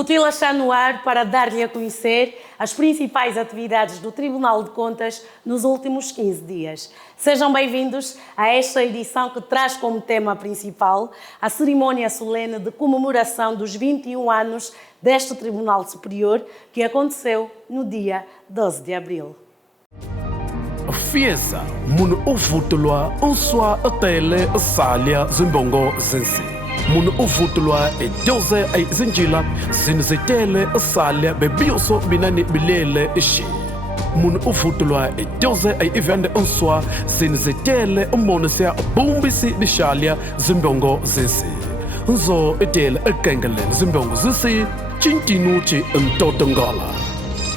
Botila está no ar para dar-lhe a conhecer as principais atividades do Tribunal de Contas nos últimos 15 dias. Sejam bem-vindos a esta edição que traz como tema principal a cerimónia solene de comemoração dos 21 anos deste Tribunal Superior, que aconteceu no dia 12 de abril. Fiesa, mun ufutulwa unswa atele salia zimbongo zensi. Mun ufutulwa jose ay zinjila sinzetele salia bebioso binani bilele ishi. Mun ufutulwa jose ay ivande unswa sinzetele monesia bumbisi bishalia zimbongo zensi. Nzo etele ekengele zimbongo zensi chintinuchi ntotongala.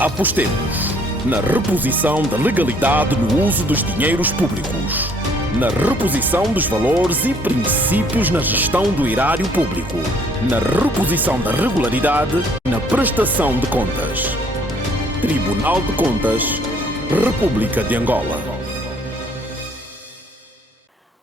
Apostemos na reposição da legalidade no uso dos dinheiros públicos, na reposição dos valores e princípios na gestão do erário público, na reposição da regularidade na prestação de contas. Tribunal de Contas, República de Angola.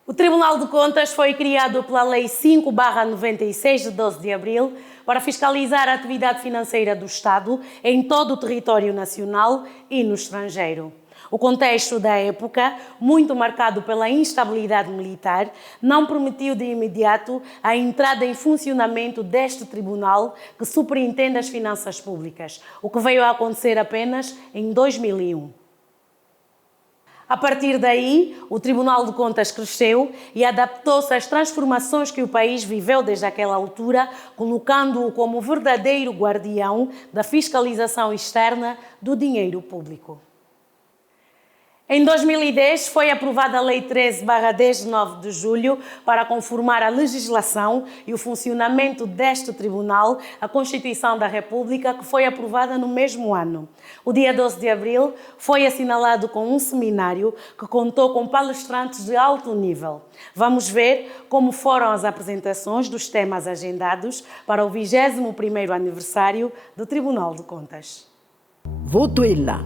O Tribunal de Contas foi criado pela Lei 5/96 de 12 de abril para fiscalizar a atividade financeira do Estado em todo o território nacional e no estrangeiro. O contexto da época, muito marcado pela instabilidade militar, não permitiu de imediato a entrada em funcionamento deste tribunal que superintende as finanças públicas, o que veio a acontecer apenas em 2001. A partir daí, o Tribunal de Contas cresceu e adaptou-se às transformações que o país viveu desde aquela altura, colocando-o como verdadeiro guardião da fiscalização externa do dinheiro público. Em 2010, foi aprovada a Lei 13/10 de 9 de julho para conformar a legislação e o funcionamento deste tribunal à Constituição da República, que foi aprovada no mesmo ano. O dia 12 de abril foi assinalado com um seminário que contou com palestrantes de alto nível. Vamos ver como foram as apresentações dos temas agendados para o 21º aniversário do Tribunal de Contas. Votuila.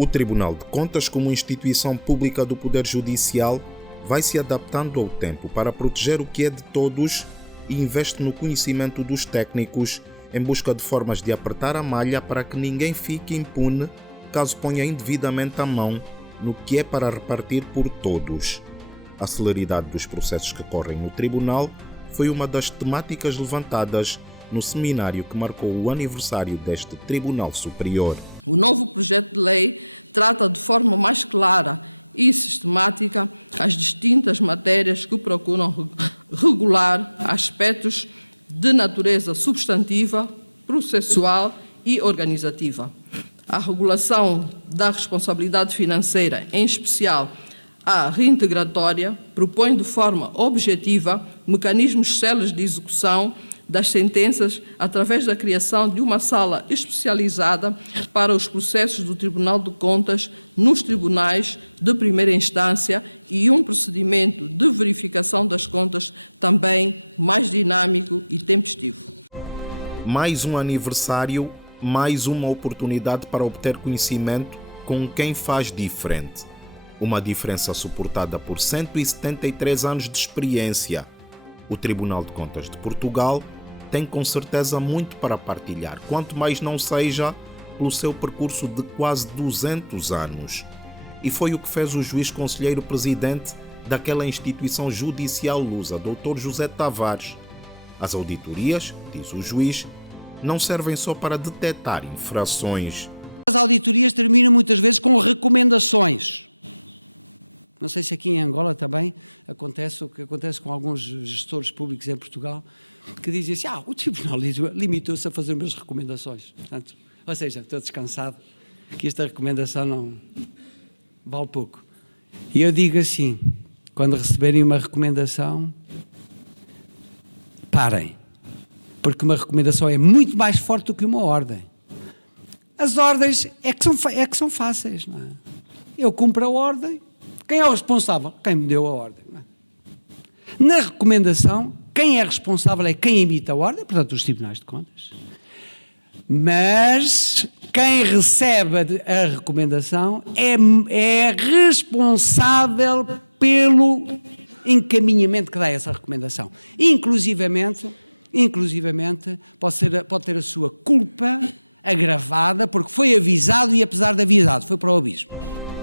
O Tribunal de Contas, como instituição pública do Poder Judicial, vai se adaptando ao tempo para proteger o que é de todos e investe no conhecimento dos técnicos em busca de formas de apertar a malha para que ninguém fique impune caso ponha indevidamente a mão no que é para repartir por todos. A celeridade dos processos que correm no Tribunal foi uma das temáticas levantadas no seminário que marcou o aniversário deste Tribunal Superior. O novo projeto de lei trata de forma mais clara e sistemática as distintas matérias que procuram regular aspectos de natureza substantiva, processual e organizativa. A regulação da responsabilidade financeira, em especial a reintegratória, propõe de forma objetiva mecanismos céleres de execução das sentenças através da criação de uma sala especializada para os processos do Tribunal de Contas nos tribunais de primeira instância e um procedimento de verificação das contas também mais dinâmico e tempestivo. Mais um aniversário, mais uma oportunidade para obter conhecimento com quem faz diferente. Uma diferença suportada por 173 anos de experiência. O Tribunal de Contas de Portugal tem com certeza muito para partilhar, quanto mais não seja pelo seu percurso de quase 200 anos. E foi o que fez o juiz conselheiro presidente daquela instituição judicial lusa, Dr. José Tavares. As auditorias, diz o juiz, não servem só para detectar infrações. As auditorias terminam muitas vezes com recomendações. Não sei se aqui em Angola também acontece o que acontece com alguns gestores públicos em Portugal, que dizem assim, o Tribunal limitou-se a fazer umas recomendações. Portanto, ou seja, estou descansado que esta recomendação não vale pouco. E eu digo assim, quando receberem uma recomendação, parem, porque uma recomendação é muito mais forte do que uma ordem. As ordens é que são fáceis, não é? Eu cumpro a ordem. Quem é o responsável? Quem me deu a ordem. Não é? Na recomendação, quem é responsável é quem emite a ordem, portanto, os tribunais de contas. Mas quem recebe a recomendação é responsável pelo encaminhamento que dá essa recomendação. Inclusivamente, inclusivamente, pode ter a sua culpa agravada, porque foi avisado e, apesar de avisado, foi para o abismo.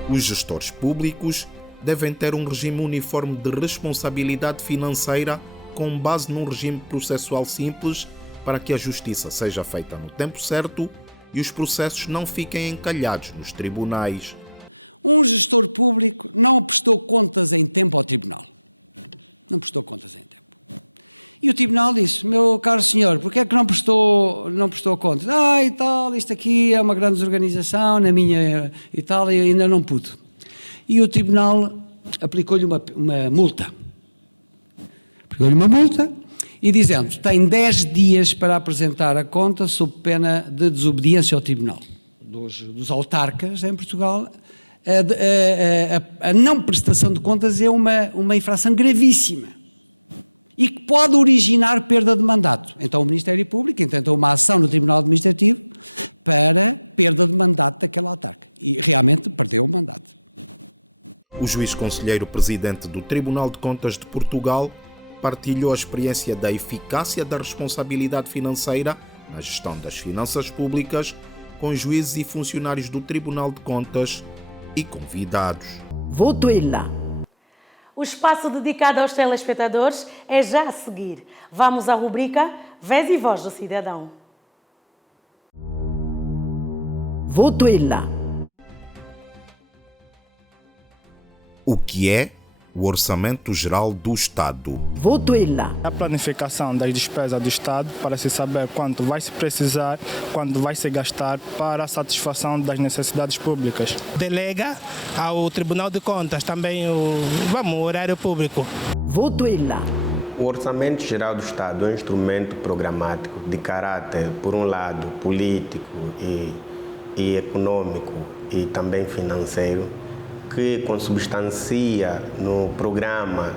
Os gestores públicos devem ter um regime uniforme de responsabilidade financeira com base num regime processual simples para que a justiça seja feita no tempo certo e os processos não fiquem encalhados nos tribunais. Um gestor público não prestou contas em tempo ao tribunal. Não prestou contas em tempo. E o tribunal disse: meu caro senhor, porquê é que não prestou contas? E tal, isto aqui é uma grande desorganização, na minha e tal, e ainda não pude. E o tribunal aplicou-lhe uma multa. Aplicou-lhe uma multa e dizendo: tem 10 dias para apresentar a conta sob pena de desobediência ao tribunal. Dos autarcas em Portugal, a não prestação de contas é uma infração gravíssima e que pode originar perda de mandato. Então o Ministério Público intentou uma ação no Tribunal Administrativo para perda de mandato daquela autarca e realmente perdeu o mandato. O juiz conselheiro presidente do Tribunal de Contas de Portugal partilhou a experiência da eficácia da responsabilidade financeira na gestão das finanças públicas com juízes e funcionários do Tribunal de Contas e convidados. Voto Ela. O espaço dedicado aos telespectadores é já a seguir. Vamos à rubrica Vez e Voz do Cidadão. Voto Ela. O que é o Orçamento Geral do Estado? Voto Ela. A planificação das despesas do Estado para se saber quanto vai se precisar, quanto vai se gastar para a satisfação das necessidades públicas. Delega ao Tribunal de Contas também o horário público. Voto Ela. O Orçamento Geral do Estado é um instrumento programático de caráter, por um lado, político e econômico e também financeiro, que consubstancia no programa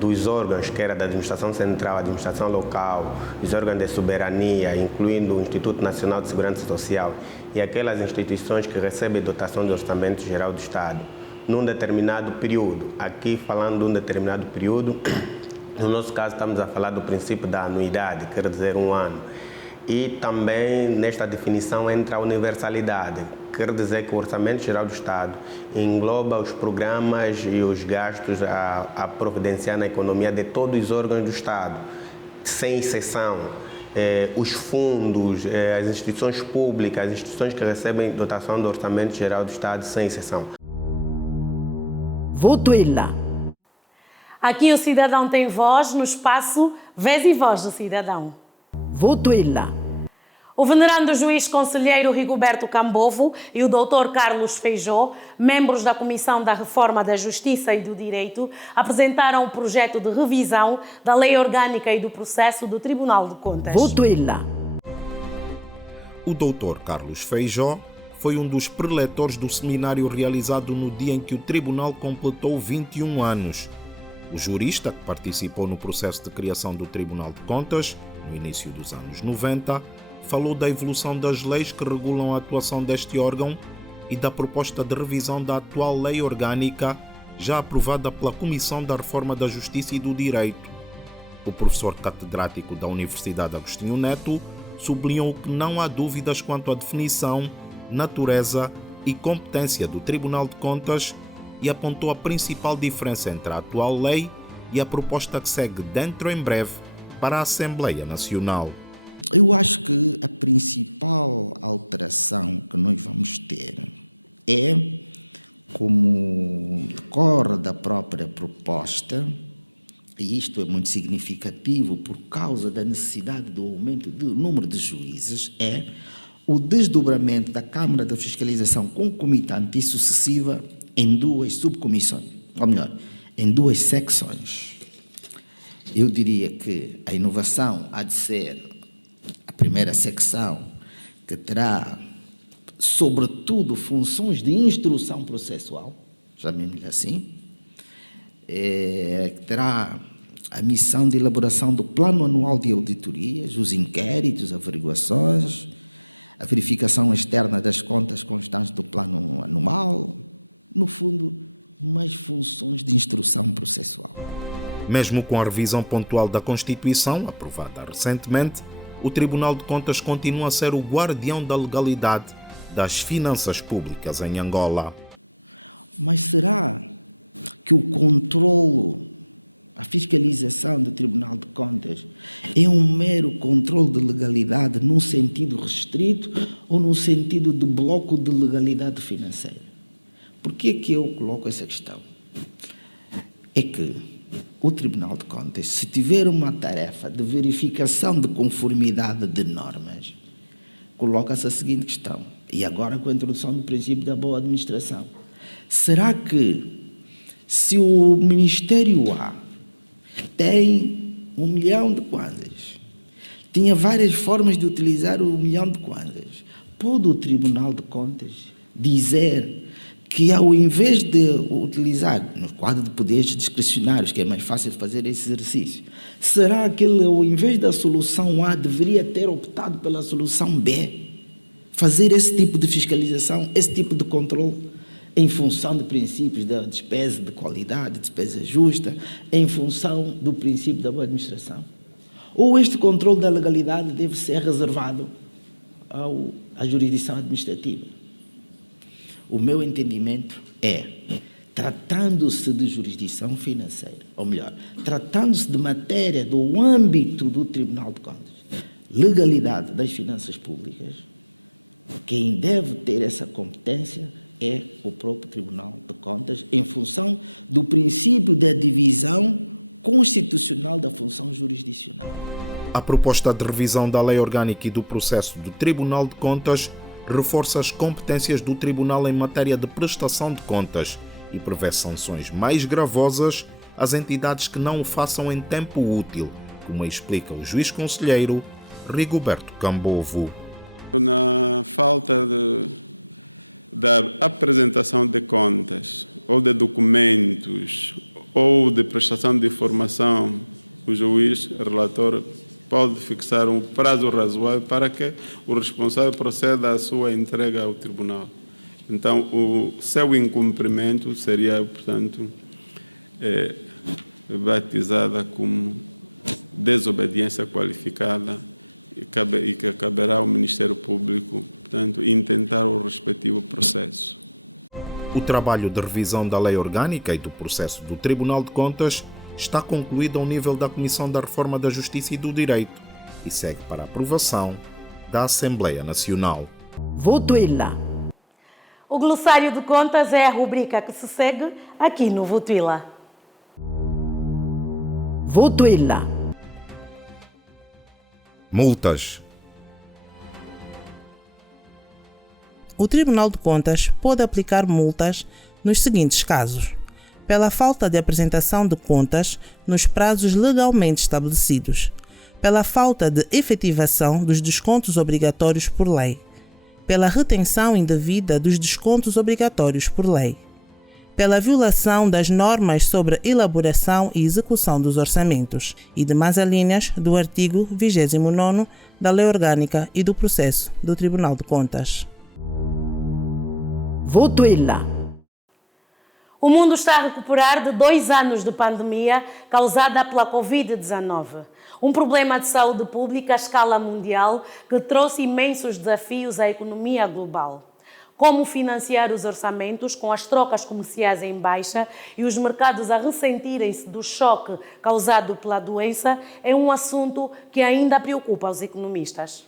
dos órgãos, que era da administração central, administração local, os órgãos de soberania, incluindo o Instituto Nacional de Segurança Social e aquelas instituições que recebem dotação do Orçamento Geral do Estado, num determinado período. Aqui, falando de um determinado período, no nosso caso estamos a falar do princípio da anuidade, quer dizer, 1 ano. E também nesta definição entra a universalidade, quer dizer que o Orçamento Geral do Estado engloba os programas e os gastos a providenciar na economia de todos os órgãos do Estado, sem exceção. Os fundos, as instituições públicas, as instituições que recebem dotação do Orçamento Geral do Estado, sem exceção. Voto Ela. Aqui o cidadão tem voz no espaço Vez e Voz do Cidadão. Voto Ela. O venerando juiz conselheiro Rigoberto Cambovo e o doutor Carlos Feijó, membros da Comissão da Reforma da Justiça e do Direito, apresentaram o projeto de revisão da Lei Orgânica e do Processo do Tribunal de Contas. Voto Ela. O doutor Carlos Feijó foi um dos preletores do seminário realizado no dia em que o Tribunal completou 21 anos. O jurista, que participou no processo de criação do Tribunal de Contas, no início dos anos 90, falou da evolução das leis que regulam a atuação deste órgão e da proposta de revisão da atual lei orgânica, já aprovada pela Comissão da Reforma da Justiça e do Direito. O professor catedrático da Universidade Agostinho Neto sublinhou que não há dúvidas quanto à definição, natureza e competência do Tribunal de Contas e apontou a principal diferença entre a atual lei e a proposta que segue dentro em breve para a Assembleia Nacional. Eu acho que a principal alteração que nós vamos ter é, como decorre da própria proposta, e isto é muito significativo por causa da necessidade do aumento do número de juízes, é o desdobramento da Câmara da Fiscalização concomitante e sucessiva em 2 subcomissões, ou melhor, em 2 secções. Eu diria que a inovação há de ser a primeira secção, que terá, sobretudo, funções de instrução processual, chamemos-lhe assim, que terá a missão de elaboração do plano anual de auditorias, os inquéritos, averiguações, a verificação externa das contas constantes do plano anual, no fundo, mais funções de instrução processual. Mesmo com a revisão pontual da Constituição, aprovada recentemente, o Tribunal de Contas continua a ser o guardião da legalidade das finanças públicas em Angola. Mas será que o controlo, a fiscalização do Tribunal de Contas é um mero controle de legalidade num sentido restrito ou num sentido de bloco de legalidade financeira? Por que é que eu coloco essa questão? É que o Tribunal de Contas, se tiver uma tarefa de verificação de conformidade de normas, coloca-se a seguinte questão, e agora com a introdução do princípio da boa administração. Será que, se o Ministério A tem 1 milhão de kwanzas, tinha várias formas de utilizar o 1 milhão de kwanzas, pode o Tribunal de Contas dizer que, ao invés de utilizar no quadro de poderes discricionários, que é mais fácil fazer esse exercício, será que ele, ao invés da solução A, deveria ter optado pela solução B? Fazer esse tipo de fiscalização, esse tipo de controle, em função de princípios da despesa de qualidade, despesa justa, em função do princípio da boa administração? Ou este controle da legalidade deve ser reservado à jurisdição administrativa? O meu entendimento é, tratando-se de jurisdição financeira, ou melhor, tratando-se de matéria do âmbito do Tribunal de Contas, legalidade das finanças públicas, quem deve ter essa competência é o próprio Tribunal de Contas, em função do princípio da divisão constitucional da função jurisdicional. A proposta de revisão da Lei Orgânica e do processo do Tribunal de Contas reforça as competências do Tribunal em matéria de prestação de contas e prevê sanções mais gravosas às entidades que não o façam em tempo útil, como explica o juiz conselheiro Rigoberto Cambovo. Na falta da apresentação de contas, ou de documentos, ou de prestação de informação, o juiz relator pode fixar um prazo razoável para que o responsável proceda à sua entrega ao tribunal. Então, o seu incumprimento seria, portanto, batizada como desobediência qualificada e que caberá ao Ministério Público, portanto, intentar o respectivo processo. O trabalho de revisão da Lei Orgânica e do processo do Tribunal de Contas está concluído ao nível da Comissão da Reforma da Justiça e do Direito e segue para a aprovação da Assembleia Nacional. Votuila. O glossário de contas é a rubrica que se segue aqui no Votuila. Votuila. Multas. O Tribunal de Contas pode aplicar multas nos seguintes casos: pela falta de apresentação de contas nos prazos legalmente estabelecidos, pela falta de efetivação dos descontos obrigatórios por lei, pela retenção indevida dos descontos obrigatórios por lei, pela violação das normas sobre elaboração e execução dos orçamentos e demais alíneas do artigo 29º da Lei Orgânica e do Processo do Tribunal de Contas. Votuila. O mundo está a recuperar de 2 anos de pandemia causada pela Covid-19. Um problema de saúde pública à escala mundial que trouxe imensos desafios à economia global. Como financiar os orçamentos com as trocas comerciais em baixa e os mercados a ressentirem-se do choque causado pela doença é um assunto que ainda preocupa os economistas.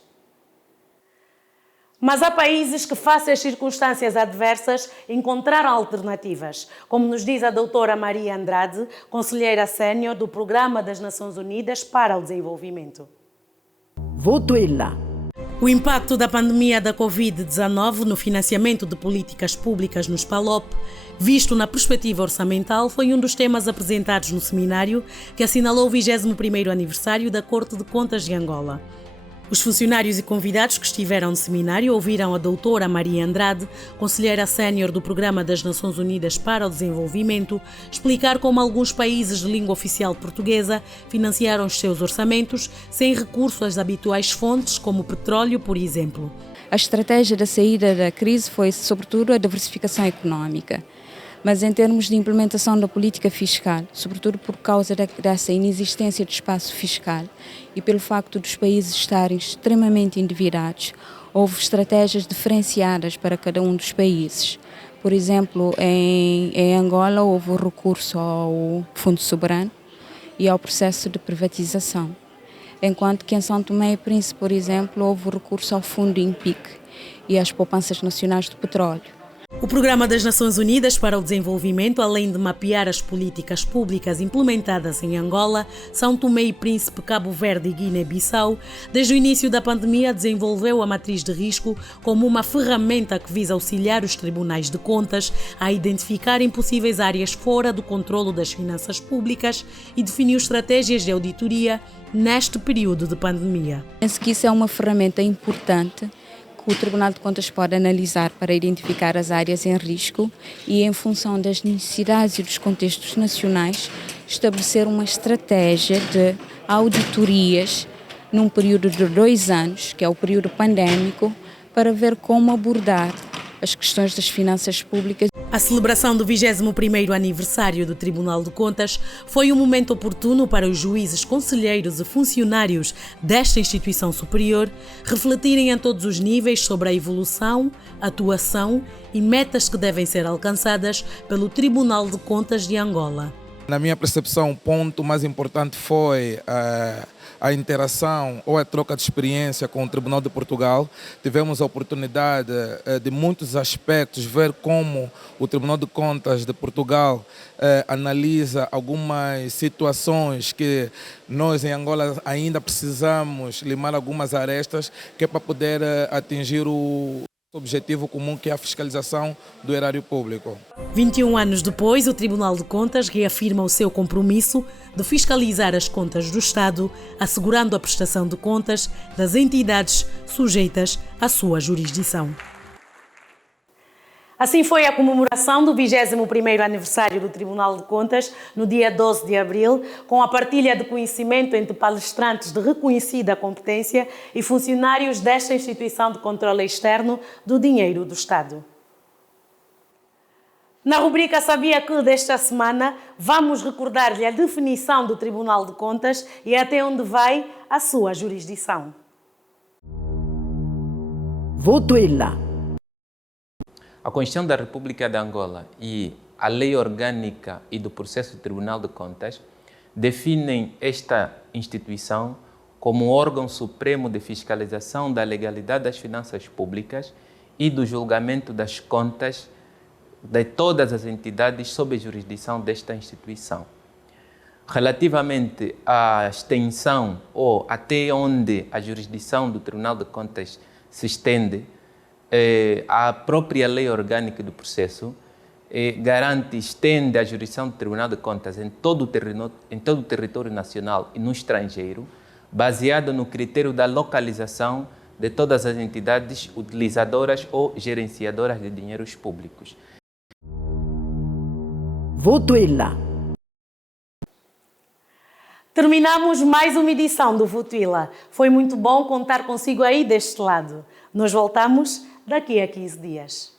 Mas há países que, face às circunstâncias adversas, encontraram alternativas, como nos diz a doutora Maria Andrade, conselheira sénior do Programa das Nações Unidas para o Desenvolvimento. Votuila. O impacto da pandemia da Covid-19 no financiamento de políticas públicas nos PALOP, visto na perspectiva orçamental, foi um dos temas apresentados no seminário que assinalou o 21º aniversário da Corte de Contas de Angola. Os funcionários e convidados que estiveram no seminário ouviram a doutora Maria Andrade, conselheira sénior do Programa das Nações Unidas para o Desenvolvimento, explicar como alguns países de língua oficial portuguesa financiaram os seus orçamentos sem recurso às habituais fontes, como o petróleo, por exemplo. A estratégia da saída da crise foi, sobretudo, a diversificação econômica. Mas em termos de implementação da política fiscal, sobretudo por causa dessa inexistência de espaço fiscal e pelo facto dos países estarem extremamente endividados, houve estratégias diferenciadas para cada um dos países. Por exemplo, em Angola houve o recurso ao Fundo Soberano e ao processo de privatização, enquanto que em São Tomé e Príncipe, por exemplo, houve o recurso ao Fundo INPIC e às poupanças nacionais do petróleo. O Programa das Nações Unidas para o Desenvolvimento, além de mapear as políticas públicas implementadas em Angola, São Tomé e Príncipe, Cabo Verde e Guiné-Bissau, desde o início da pandemia desenvolveu a matriz de risco como uma ferramenta que visa auxiliar os tribunais de contas a identificarem possíveis áreas fora do controlo das finanças públicas e definiu estratégias de auditoria neste período de pandemia. Penso que isso é uma ferramenta importante que o Tribunal de Contas pode analisar para identificar as áreas em risco e, em função das necessidades e dos contextos nacionais, estabelecer uma estratégia de auditorias num período de 2 anos, que é o período pandémico, para ver como abordar as questões das finanças públicas. A celebração do 21º aniversário do Tribunal de Contas foi um momento oportuno para os juízes, conselheiros e funcionários desta instituição superior refletirem em todos os níveis sobre a evolução, atuação e metas que devem ser alcançadas pelo Tribunal de Contas de Angola. Na minha percepção, o ponto mais importante foi a interação ou a troca de experiência com o Tribunal de Portugal. Tivemos a oportunidade de muitos aspectos ver como o Tribunal de Contas de Portugal analisa algumas situações que nós em Angola ainda precisamos limar algumas arestas, que é para poder atingir o objetivo comum, que é a fiscalização do erário público. 21 anos depois, o Tribunal de Contas reafirma o seu compromisso de fiscalizar as contas do Estado, assegurando a prestação de contas das entidades sujeitas à sua jurisdição. Assim foi a comemoração do 21º aniversário do Tribunal de Contas, no dia 12 de abril, com a partilha de conhecimento entre palestrantes de reconhecida competência e funcionários desta instituição de controle externo do dinheiro do Estado. Na rubrica Sabia Que desta semana, vamos recordar-lhe a definição do Tribunal de Contas e até onde vai a sua jurisdição. Votuela. A Constituição da República de Angola e a Lei Orgânica e do Processo do Tribunal de Contas definem esta instituição como órgão supremo de fiscalização da legalidade das finanças públicas e do julgamento das contas de todas as entidades sob a jurisdição desta instituição. Relativamente à extensão ou até onde a jurisdição do Tribunal de Contas se estende, a própria Lei Orgânica do Processo garante e estende a jurisdição do Tribunal de Contas em todo o território nacional e no estrangeiro, baseado no critério da localização de todas as entidades utilizadoras ou gerenciadoras de dinheiros públicos. Votuela. Terminamos mais uma edição do Votuela. Foi muito bom contar consigo aí deste lado. Nós voltamos daqui a 15 dias.